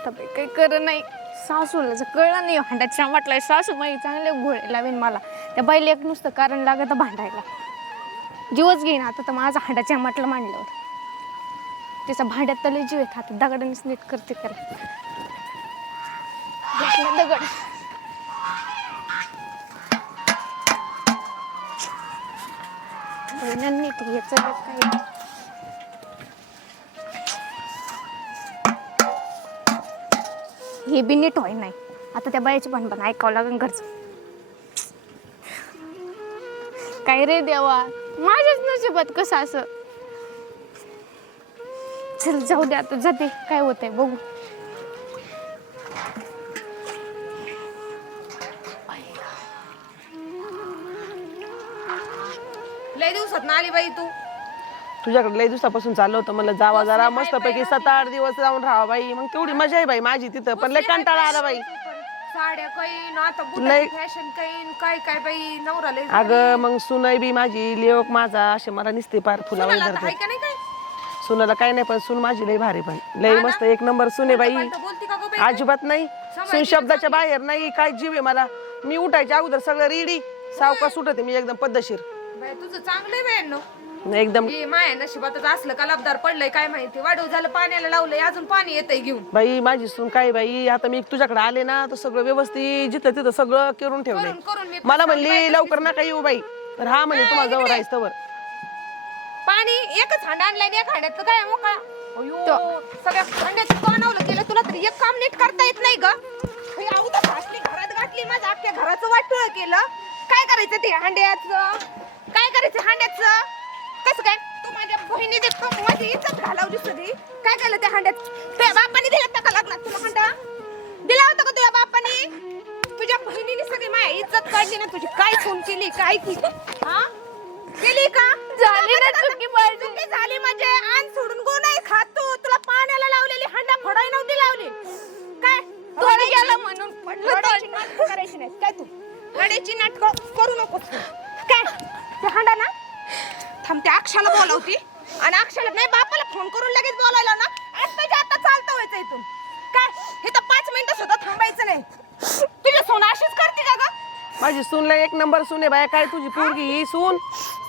आता बाई काही कर नाही. सासूला जर कळलं नाही. भांड्याच्या म्हटलंय सासू माई चांगले घोळे लावेन मला. त्या बाईला एक नुसतं कारण लागत भांडायला. जीवच घेईन आता तर माझा हांडाच्या म्हटलं मांडल्यावर. त्याचा भांड्यात तले जीव येत आता दगडानेच नीट करते त्याला. दगड बहिणांनी नीट घ्यायचं काय हे बी नीट होय नाही. आता त्या बायाची पण पण ऐकावं लागेल घरचं. काय रे देवा माझ्याच नशिबात कसं असं? चल जाऊ दे आता जाते. काय होत आहे बघू. लय दिवसात ना आली बाई तू. तुझ्याकडे लई दिवसापासून चाललं होतं. मला जावा जरा मस्त पैकी सात आठ दिवस राहून राहा बाई. मग तेवढी मजा आहे बाई माझी तिथं. पण लय कंटाळा आला बाई. साड्या काही ना आता लय- फॅशन काही काय काय बाई नवरा लय अगं मग सुनाई बी माझी लेओक माझा असे मला निसते पार फुलावर कोणाला आता धरते हाय का नाही काय? सुनाला काही नाही पण सून माझी लई भारी पण लई मस्त एक नंबर सुने बाई. पालतं बोलती का गं बाई अजिबात नाही. सून शब्दाच्या बाहेर नाही काय जीव आहे मला. मी उठायच्या अगोदर सगळं रेडी. सावकाश सुटते मी एकदम पद्धतशीर. बाई तुझं चांगलं आहे एकदम हे माय नशिबातच असलं का लबदार पडलंय काय माहिती? वाढव झालं पाण्याला लावलंय अजून पाणी येतंय घेऊन. बाई माझी सून काय बाई? आता मी तुझ्याकडे आले ना तर सगळं व्यवस्थित जिथं तिथं सगळं करून ठेवलंय. करून करून मी मला म्हणली लवकर नका येऊ बाई. तर हा म्हणे तुम्हाला जवळ राहायचं तवर. पाणी एकच हांडा आणलाय आणि एक हांड्यात काय मोकळा? अयो सगळ्या हांड्याचं बनवलं गेलं तुला तरी एक काम नीट करता येत नाही ग. हे अवधं फासली घरात घातली माझ्या अख्ख्या घराचं वाटोळ केलं. काय करायचं ते हांड्याचं? काय करायचं हांड्याचं? कसं काय? तू माझ्या बहिणीने तू माझी इज्जत घालवली सगळी काय केलं त्या हांड्यात? तुझ्या बापाने दिला का लग्नात तुला हांडा? दिला होता का तुझ्या बापाने? तुझ्या बहिणीने सगळी माझ्या इज्जत काढली ना तुझी काय खून केली काय केली? हा? केली का? झाली ना चुकी माझी. चुकी झाली म्हणजे आण सोडून गो नाही खात तू. तुला पाण्याला लावलेली हंडा फोडाय नव्हती लावली. काय? तोंड गेलं म्हणून. पडलं रडायची नाटकं करायची नाही काय तू? रडायची नाटक करू नकोस तू. काय? ते हंडा ना थांब त्या अक्षाला बोलावती. आणि अक्षाला नाही बापाला फोन करून लगेच बोलायला ना. आत्ताच्या आता चालतं व्हायचं इथून. काय? हे तर पाच मिनिटं सुद्धा थांबायचं नाही. तुझ्या सोना अशीच करते का ग? माझी सूनला एक नंबर सून आहे बाया. काय तुझी पोरगी ही सून?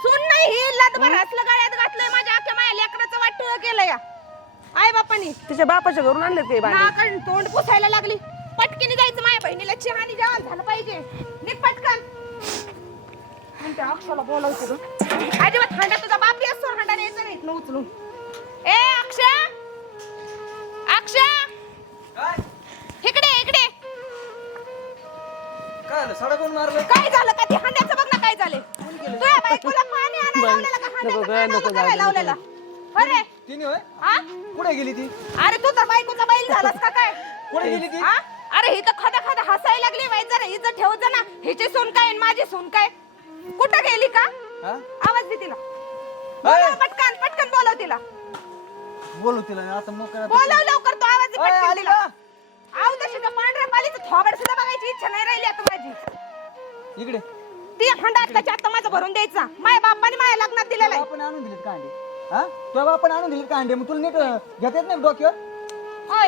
सुन नाही ही. लातभर असलं गाड्यात घातलंय माझ्या अख्ख्या माझ्या लेकराचं वाटलं केलं या. आई बापानी. तिच्या बापाच्या घरून आणले ते बाय नाकण तोंड पुसायला लागली. पटकीने जायचं माझ्या बहिणीला चहा आणि जेवण झालं पाहिजे. निघ पटकन. त्या अक्षाला बोलावते ग. अजिबात हांडा तुझा बाप असतो हांडा न्यायचं नाही. इथनं उचलून. ए अक्षा! अक्षा! इकडे इकडे. काय आलं सडा कोण मारलं? काय झालं? का ते हांड्याचं बघ ना काय झाले. तुझ्या बायकोला पाणी आणायला लावलेलं का हांड्याचं? नको ग, पाणी नको आणायला जाऊ दे, लावलेलं अरे! तिने होय? हा? कुठे गेली ती? अरे तू तर बायकोचा बैल झालास का काय? कुठे गेली ती? हा? अरे ही तर खदा खदा हसायला लागली बाई जरा हिचं ठेव जा ना. हिची सून काय आणि माझी सून काय? कुठं गेली का? हा? आवाज दे तिला. बोलव पटकन पटकन बोलव तिला. बोलू तिला आता मग काय बोलव लवकर तो आवाज दे ओय, पटकन आली तिला. का? आव तशी तर पांढऱ्या पालीचं थोबड सुद्धा बघायची इच्छा नाही राहिली आता माझी. इकडे. ती हंडा आत्ताच्या आत्ता माझा भरून द्यायचा. माझ्या बापाने माझ्या लग्नात दिलेला आहे. आपण आणून दिलेत कांडे हा? तुझ्या बापाने आणून दिलेत कांडे मग तुला नीट अं, घेता येत नाही डोक्यावर? हा?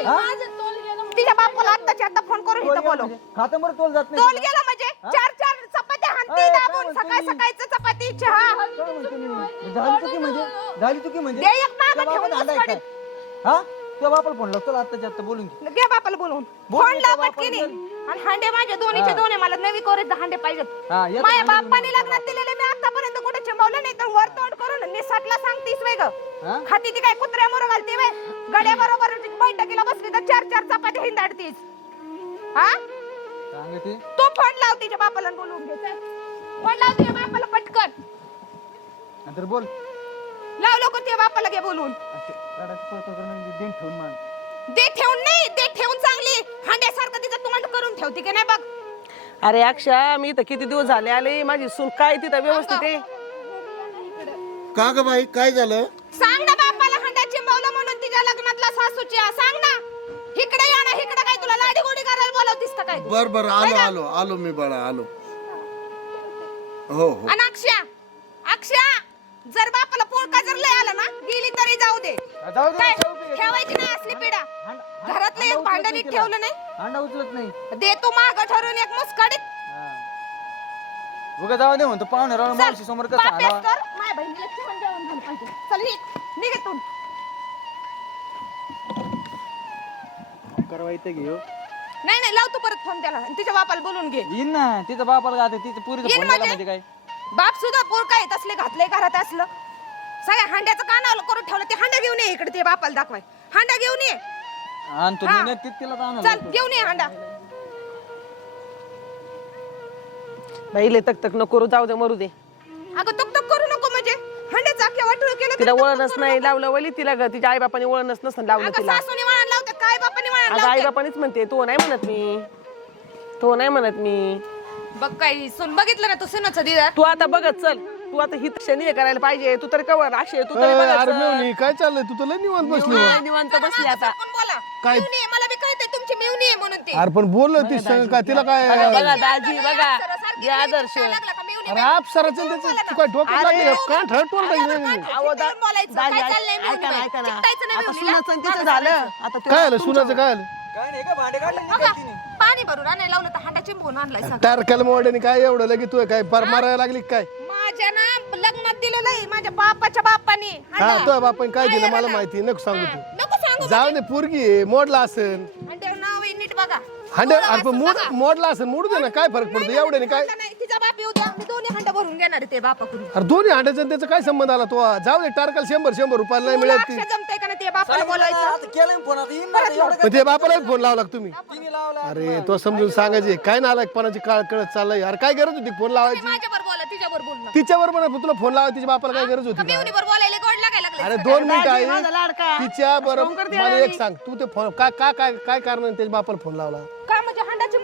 तोल. तिच्या बापाला आत्ताच्या आत्ता फोन करून इथं बोलव. खातं बरं तोल जात नाही तोल तुला. गेला म्हणजे? चार चार चपात्या हाणती ओय, काय दाबून म्हणते सकाळ? सकाळचं चपाती चहा. काय म्हणते मी? झाली चुकी म्हणजे? झाली चुकी म्हणजे? दे एक मागं ठेवून? हा? बापाला फोन लाव. चल आत्ताच्या आत्ता बोलून घे. घे बापाला बोलवून बोल फोन लाव पटकीने बोल. आणि हांडे माझे दोन्हीचे हा. दोन्ही मला नवी कोरेत हांडे पाहिजेत. हा, येतो माझ्या येतो लग्नात दिलेले मी आतापर्यंत कुठे चिंबवलं नाही तर वर तोंड करून निसाटला सांगतीस वेग. हा? खाती ती काय कुत्र्या मोर घालते वे? गड्या बरोबर बैठकीला बसली तर चार चार चपाती हिंदाडतीस हा? ती तू फोन लाव तिच्या बापाला आणि बोलवून घे. चल. फोन लाव तिच्या बापाला पटकन. नंतर बोल. लाव लवकर बापाला घे ते रडायचं पळतं करणं म्हणजे देण ठेवून मान दे ठेवून नाही दे ठेवून चांगली. हांड्यासारखं तिचं तोंड करून ठेवती की नाही बघ. अरे अक्षा मी तर किती दिवस झाले आले माझी सून काय तिथं व्यवस्थित आहे? का ग बाई काय झालं? सांग ना बापाला हंडा चिंबवलं म्हणून तिच्या लग्नातला सासूची सांग ना. इकडे या ना इकडे काय तुला लाडी गोडी करायला बोलवतीस का काय बर बर आलो आलो आलो मी बाळा आलो. हो हो. आणि अक्षया अक्षया जर बापाला पोळका जर लय आला ना गेली तरी जाऊ दे. जाऊ दे काय? शेवटी ठेवायची नाही असली पिढा. हांडा- घरातलं एक हांडा भांडं उचलत नीट नाही ठेवलं नाही. तिला. हांडा उचलत नाही. दे तू माग ठरवून एक मुस्कडीत. उगा जाऊ दे म्हणतो पाहुणे राव मावशी समोर कसं कर माझ्या बहिणीला जेवण जेवण झालं पाहिजे. चल निघ. निघ इथून. घेऊ. नाही नाही लावतो परत फोन त्याला. आणि तिच्या बापाला बोलून घे. येईन ना. तिचं बापाला जाते तिचं पुरीचा येईन फोन म्हणजे? म्हणजे काय? बाप सुद्धा पोर काय तसले घातले घरात असलं. सगळ्या हांड्याचं कानावलं करून ठेवलं ते हांडा घेऊन ये इकडे ते बापाला दाखवाय. हांडा घेऊन ये. हा. तिला चल घेऊन ये हांडा. बाई लय तक तक नको करू, जाऊ दे मरू दे. अगं तक तक करू नको म्हणजे. हांड्याचं अख्ख्या वाटूळ केलं तिला तरी तक तक वळणच करू नाही. लावलं वली तिला ग तिच्या आई बापाने वळणच नसतं लावलं अगं तिला. सासूने वळण लावतात काय बापाने वळण अगं आई बापानेच म्हणते तो नाही म्हणत मी. तो नाही म्हणत मी. बघ काय सुन बघितलं ना तू सुनाचं दिदार तू आता बघत चल. तू आता ही क्षणी हे करायला पाहिजे. तू तरी कवर अक्षय तू तरी अरे बघत अरे चल. मेवणी काय चाललंय? तू तर लय निवांत बसली. हा, निवांत बसली आता. बोला? काय? मिवणी आहे, मला बी कळतंय तुमची मिवणी आहे म्हणून ते. अरे पण बोल ती संग का तिला काय बघा अरे बघा. दाजी बघा हे आदर्श. काय लागला का मिवणी त्याचं तू काय डोकं लागले? का ठरट अगं, नाही काय अहो, दा- चिकटून बोलायचं, दाजी, काय चाललंय ऐका ना बाई? ऐका ना. तिचं झालं. आता ते काय आलं? सुनाचं काय आलं? काय नाही का भांडे काढले बघा, पाणी भरून आणायला लावलं तर हांडा चिंबून आणलाय सगळं. टारकल मोड्याने काय एवढं लगे तू काय पार मारायला लागली का काय? माझ्या ना लग्नात दिलेलं आहे माझ्या बापाच्या बापाने. हा. तो बापाने काय दिलं? मला. माहिती नको सांगू हा, तू. नको सांगू जाऊ दे पोरगी आहे, मोडला असेल. नाव आहे नीट बघा. हांडे मोड. मोडला असेल मोडू दे ना काय फरक पडतो? एवढ्याने काय द्या. मी दोन्ही हांडा भरून घेणार आहे ते बापाकडून. अरे दोन्ही काय संबंध आला तो? जाऊ दे टारकल शंभर शंभर रुपयाला नाही तुला मिळत ती. अक्षय जमतंय का नाही ते बापाला बोलायचं? केलं फोन आता येईन ना आता एवढं पण ते बापाला फोन लावला का तुम्ही? तिने लावला अरे तो समजून सांगायचे काय नालायकपणाची काळ कळत चाललंय? अरे काय गरज होती फोन लावायची? माझ्यावर बोला तिच्यावर पण तुला फोन लावा तिच्या बापाला काय गरज होती? का मिवणीवर बोलायला गोड लागायला लागले अरे दोन मिनिट आहे. माझा लाडका. तिच्या बरोबर मला एक सांग तू ते फोन काय काय काय काय कारण त्याच्या बापाला फोन लावला?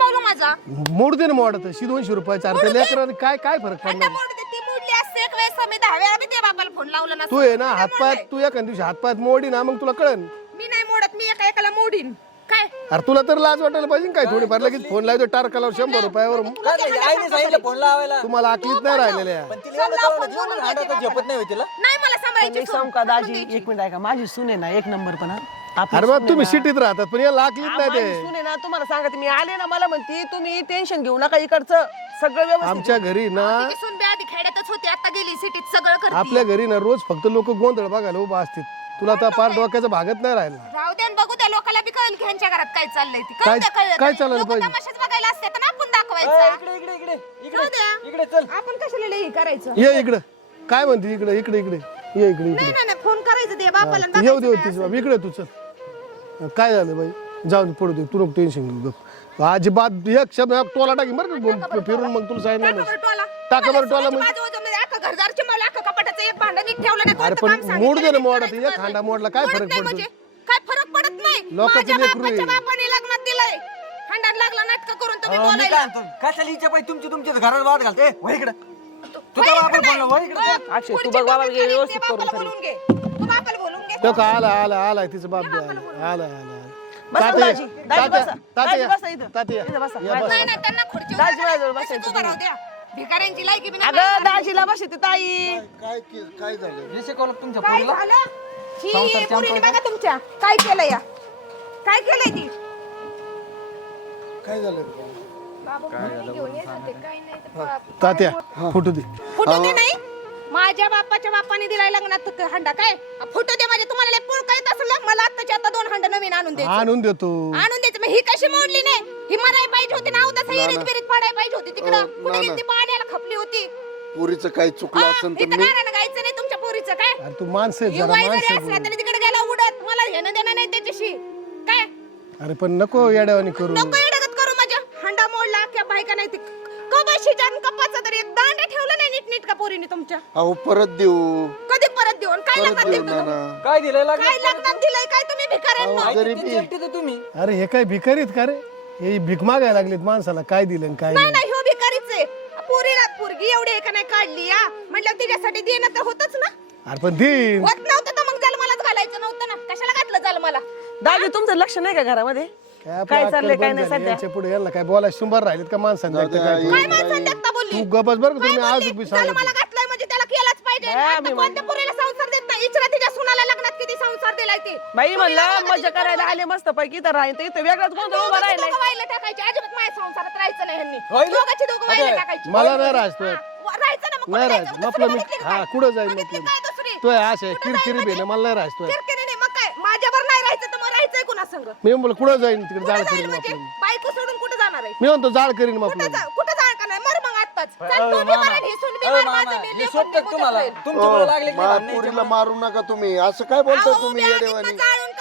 चिंबावला माझा? मोड दे ना मोडत शी दोनशे रुपयाचा अरे त्या लेकराने काय काय फरक पडणार मोडते ती मोडली असते एक वेळेस मी दहा वेळा मी ते बापाला फोन लावला ना तू आहे ना हातपायात तू एखाद्या दिवशी हातपायात मोडी ना मग तुला कळन. मी नाही मोडत मी एका एकाला मोडीन. काय? अरे तुला तर लाज वाटायला पाहिजे ना काय? थोडीफार लगेच फोन लावतो टारकाला शंभर रुपयावर. आईने सांगितलं फोन लावायला. तुम्हाला आकलीच नाही राहिलेल्या. पण तिला एवढं झेपत नाही होय तिला नाही मला सांभाळायची सांगू का दाजी एक मिनिट ऐका. माझी सून आहे ना एक नंबर पण हा. अरे आहे तुम्ही. सिटीत राहतात पण याला आकलीच हा, नाही ते. सून ना तुम्हाला सांगते मी आले ना मला म्हणते तुम्ही टेन्शन घेऊ नका इकडचं सगळं व्यवस्थित आमच्या घरी ना तिची सून बी आधी खेड्यातच होती आता गेली सिटीत सगळं करते. आपल्या घरी ना रोज फक्त लोक गोंधळ बघायला उभा असतील. तुला तर पार डोक्याचा भागत नाही राहिला. राहू आणि बघू द्या लोकांना बी कळेल की ह्यांच्या घरात काय चाललंय ती. काय- काय. चाललं लोकं पाहिजे? तमाशाच बघायला असते तर ना आपण दाखवायचा. इकडे इकडे इकडे इकडे. इकडे चल. आपण कशाला लई करायचं? ये इकडं. काय म्हणते इकडे इकडे इकडे? ये इकडे नाही इकडे. नाही नाही फोन करायचं ते बापाला आणि येऊ दे तिचं बाप इकडे तू चल. काय झालं बाई? जाऊ दे पडू दे तू नको टेन्शन घेऊ गप अजिबात एक शब्द एक टोला टाकी बरं का फिरून मग तुला सांगितलं टाका ना. बरं टोला. टाका बरं टोला अख्खं घरदारची मला अख्खं कपाटाचं एक भांडं नीट ठेवलं नाही, अरे कोणतं पण काम सांगितलं मोड दे ना नाही, मोड करायचं एक माझं. हांडा मोडला काय मोडत फरक नाही पडतो? म्हणजे? काय फरक पडत नाही? लोकांचं माझ्या लेकरू आहे. बापाच्या बापाने लग्नात दिलंय. हांडात लागला नाटक करून तुम्ही अहो, मी बोलायला. काय म्हणतो, कशाला तुमची तुमच्या घरात वाद घालते? वय इकडे. बोललो इकडे अक्षय, तू बघ बाबा व्यवस्थित ते करून बापाला तरी. बोलून घे. तू बापाला बोलून घे. तो का आला आला आला तिचा बाप बी आला आला आला बसा तात्या, दाजी, दाजी तात्या, बसा. तात्या, दाजी बसा इथं. तात्या, इथं बसा. या बस. नाही नाही त्यांना खुर्ची दाजी माझ्याजवळ बसायचं उभं राहू द्या. भिकाऱ्यांची लायकी बी नाही अगं दाजीला बसते ताई. काय के- काय झालं? हे शिकवलं तुमच्या काय पोरीला? झालं? ही पोरीने बघा तुमच्या. काय केलं या? काय केलंय ती? काय झालं? तात्या फुटू दे. फुटू दे नाही. माझ्या बापाच्या बापाने दिलाय लग्नात क- हांडा. काय? फुटू दे माझ्या तुम्हाला लय पोळ कळत असलं मला आत्ताच्या आता दोन हांडा नवीन आणून दे आणून देतो. आणून द्यायचं. मग ही कशी मोडली नाही? ही मरायला पाहिजे होती ना उद्या हिरीत बिरीत पाडायला पाहिजे होती तिकडं. कुठे गेली ती पाण्याला खपली होती. पुरीचं काही चुकलं हा, असेल तर इथं मी गाणं गायचं नाही तुमच्या पोरीचं काय? अरे तू माणसं आहे, ही जरा वय जरी माणसं असला बोल. तरी तिकडे गेला उडत. मला घेणं देणं नाही त्याच्याशी. काय? अरे पण नको येड्यावानी करू. नको पोरीने तुमच्या अहो परत देऊ. कधी परत देऊन काय परत लग्नात देऊ देतो ना तुम्ही? काय दिलंय लागलं काय लग्नात दिलंय? काय तुम्ही भिकाऱ्यांना? अहो गरीबी. एकटीच आहे तुम्ही. अरे हे काय भिकारीत का रे? हे भीक मागायला लागलीत माणसाला. काय दिलं आणि काय नाही नाही? नाही हो भिकारीच आहे. पोरीला पोरगी एवढी एका नाही काढली या म्हटलं तिच्यासाठी देणं तर होतच ना. अरे पण दिन होत नव्हतं तर मग जन्मालाच घालायचं नव्हतं ना. कशाला घातलं जन्माला दाजी तुमचं लक्ष नाही का घरामध्ये? काय चाललंय काय नाही सध्या? यांच्या पुढे यांना काय बोलायला शुंभार राहिलेत का माणसांना? काय काय बोलली? तू गबस बरं का तुम्ही आज जन्माला सांगत घातलंय म्हणजे त्याला केलाच पाहिजे हा, आता मी कोणत्या पोरीला संसार देत नाही? इचरा तिच्या सुनाला लग्नात किती संसार दिलाय ते? बाई म्हणलं मजा करायला आले मस्त पैकी तर राहीन तर इथं वेगळाच गोंधळ उभा दोघांची राहिलाय. दोघं वाईला टाकायची अजिबात माझ्या संसारात राहायचं नाही ह्यांनी. होय ना? दोघांची दोघं वाईला अगं, टाकायची. मला नाही राहायचं. हा, राहायचं ना मग नाही कुठं राहायचं. जायचं? म्हटलं मी दुसरी बघितली का हा काय? कुठं जाईल बघितली म्हटलं काय दुसरी? तो असं कुठं किरकिरी जाईल मला नाही राहायचं. तुझ्या. किरकिरी नाही मग काय? माझ्यावर नाही राहायचं तर मग राहायचंय कुणा संग मी म्हणलं कुठं जाईन तिकडे कुठं जाळ जाईल करीन म्हणजे? आपलं बायको सोडून कुठं जाणार आहे? मी म्हणतो जाळ करीन मग कुठं आपलं जा कुठं जाणार का नाही मर मग आत्ताच. चल, तू बी ही सून अहो, मामा, हे तुम्हाला. तुमच्यामुळे लागले मारू नका तुम्ही असं काय बोलताय अहो, तुम्ही येडेवानी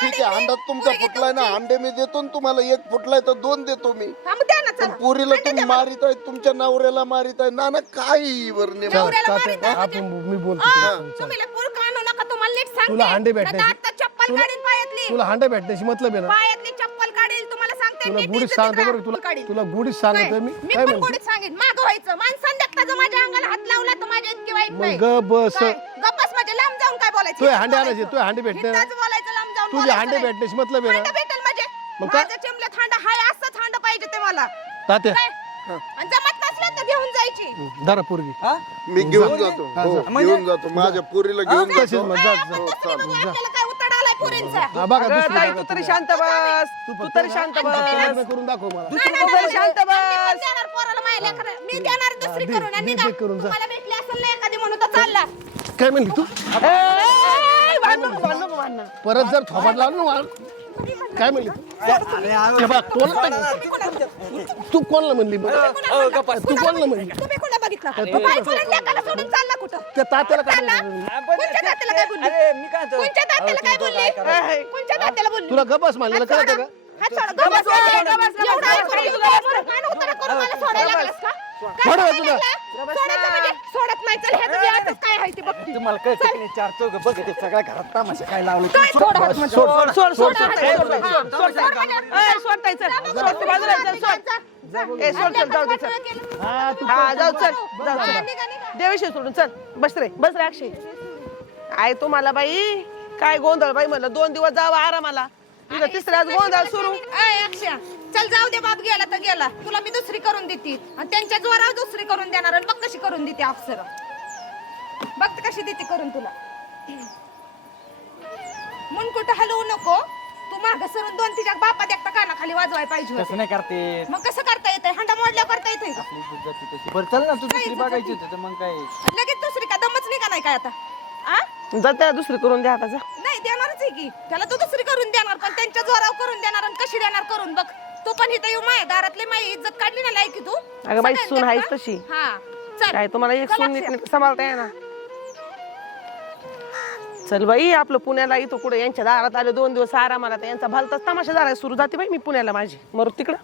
ठीक आहे अंडात. तुमचा फुटलाय ना. अंडे मी देतो ना तुम्हाला एक फुटलाय तर दोन देतो मी मग द्या ना, पण चला. पुरीला तुम्ही. मारित आहे तुमच्या नवऱ्याला मारित आहे ना ना काय नवऱ्याला तात्या, मारीत नाही आपण मी बोलतो तुला. चल. तुम्ही लय पोरकं आणू नका तुम्हाला नीट सांगते तुला हांडे तर भेटण्याची- आता चप्पल तुला- काढीन पायातली तुला हांडे भेटण्याची मतलब आहे ना पायातली चप्पल काढील तुम्हाला सांगते तुला गुढीच सांगतो. बरं तुला. तुला गुढीच काय? सांगतोय मी? मी काय पण म्हणतो गोडीत सांगेन. माग व्हायचं. माणसाने देखता माझ्या अंगाला हात लावला तर माझ्या इतकी वाईट मग नाही ग बस. काय? गप्पच म्हणजे लांब जाऊन काय बोलायचं? तुझे हांडे. आणायचे तुझे हांडे भेटते ना? बोलायचं लांब जाऊन तुझे हांडे. भेटण्याची मतलब आहे हांडं ना भेटेल म्हणजे मग काय? माझ्या चिमल्यात हांडा हाय असंच हांडा पाहिजे ते मला. तात्या? आणि जमत नसलं तर घेऊन जायची. धरा पोरगी. हा? मी घेऊन जातो. हा. घेऊन जातो. माझ्या पुरीला घेऊन तशीच जातो. मग जा पोरींचा हा, बघा अगं, ताई, तू तरी. शांत बस तू तरी शांत बस करून दाखव मला तू तरी शांत बस देणार पोराला माझ्या लेकरं. मी देणार दुसरी दे- करून आणि दे- निघा. दे करून जा. तुम्हाला भेटली असेल ना एखादी म्हणून तर चालला काय म्हणली तू ए, नको, नको. परत जर थोबाड लावलं ना वाळ- काय म्हणली तू? हे बघ, कोणाला तू कोणाला म्हणली? तू कोणाला म्हणली बायकोला आणि सोडून चालला कुठं त्या तात्याला काय? कोणत्या तात्याला काय बोलली अरे मी काय म्हणतो? तात्याला काय बोलली कोणत्या तात्याला बोलली तुला गबस मानलेलं हात कळतं सोडा. का हात सोडा. गप्प बस, गप्प बस, एवढं ऐकून घेऊन गप्प बस. काय नव्हतं ना करून मला सोडायला लागलास का? काय सोडा सोडायला तुला. लागला? सोडायचं म्हणजे सोडत नाही चल ह्याचं बी आताच काय आहे ते बघ तुम्हाला कळतं की नाही चार चौघ बघते सगळ्या घरात तमाशा काय लावलं काय सोड हात म्हणजे. सोड सोड सोड सोड सोड, ताई, सोड, सोड, सोड, सोड, सोड, ताई. सोड, ए, सोड ताई, चल. सोड, तू बाजूला चल, सोड. ए, सोड, चल, जाऊ दे, चल. हा तू हा जाऊ चल जाऊ हा, चल. निघा, निघा. देवीशी सोडून चल बस रे. बस रे अक्षय. आहे तुम्हाला बाई. काय गोंधळ बाई म्हणलं? दोन दिवस जावा आरामाला. तुझा तिसऱ्याच गोंधळ सुरू. अय, अक्षय. चल जाऊ दे बाप गेला तर गेला. तुला मी दुसरी करून देते. आणि त्यांच्या जोरावर दुसरी करून देणार आणि बघ कशी करून देते अप्सर बघ कशी देते करून तुला. मुनकुट हलवू नको. तू माग सरून दोन तिच्या बापात एकटा कानाखाली वाजवाय पाहिजे होते. तसं नाही करते मग कसं करता येतंय? हंडा मोडल्या करता येतंय? का आपली इज्जत जाती तशी. बरं चल ना तू दुसरी बघायची? होती तर मग काय? लगेच दुसरी का? दमच निघा नाही काय आता? आ? जा त्या दुसरी करून द्या आता जा. नाही देणारच आहे की. त्याला तू दुसरी करून देणार पण त्यांच्या जोरावर करून देणार आणि कशी देणार करून बघ. तू पण इथं येऊ माय दारातली माई इज्जत काढली ना लायकी तू. अगं बाई, सगळ्यांच्यात सून आहेस का? तशी. हा चल. काय तुम्हाला एक सून. नीट सांभाळता येणार. चल बाई आपलं पुण्याला इथं कुठे यांच्या दारात आले दोन दिवस आरामाला तर यांचा भलताच तमाशा झाला सुरू जाते बाई मी पुण्याला माझी. मरू तिकडं.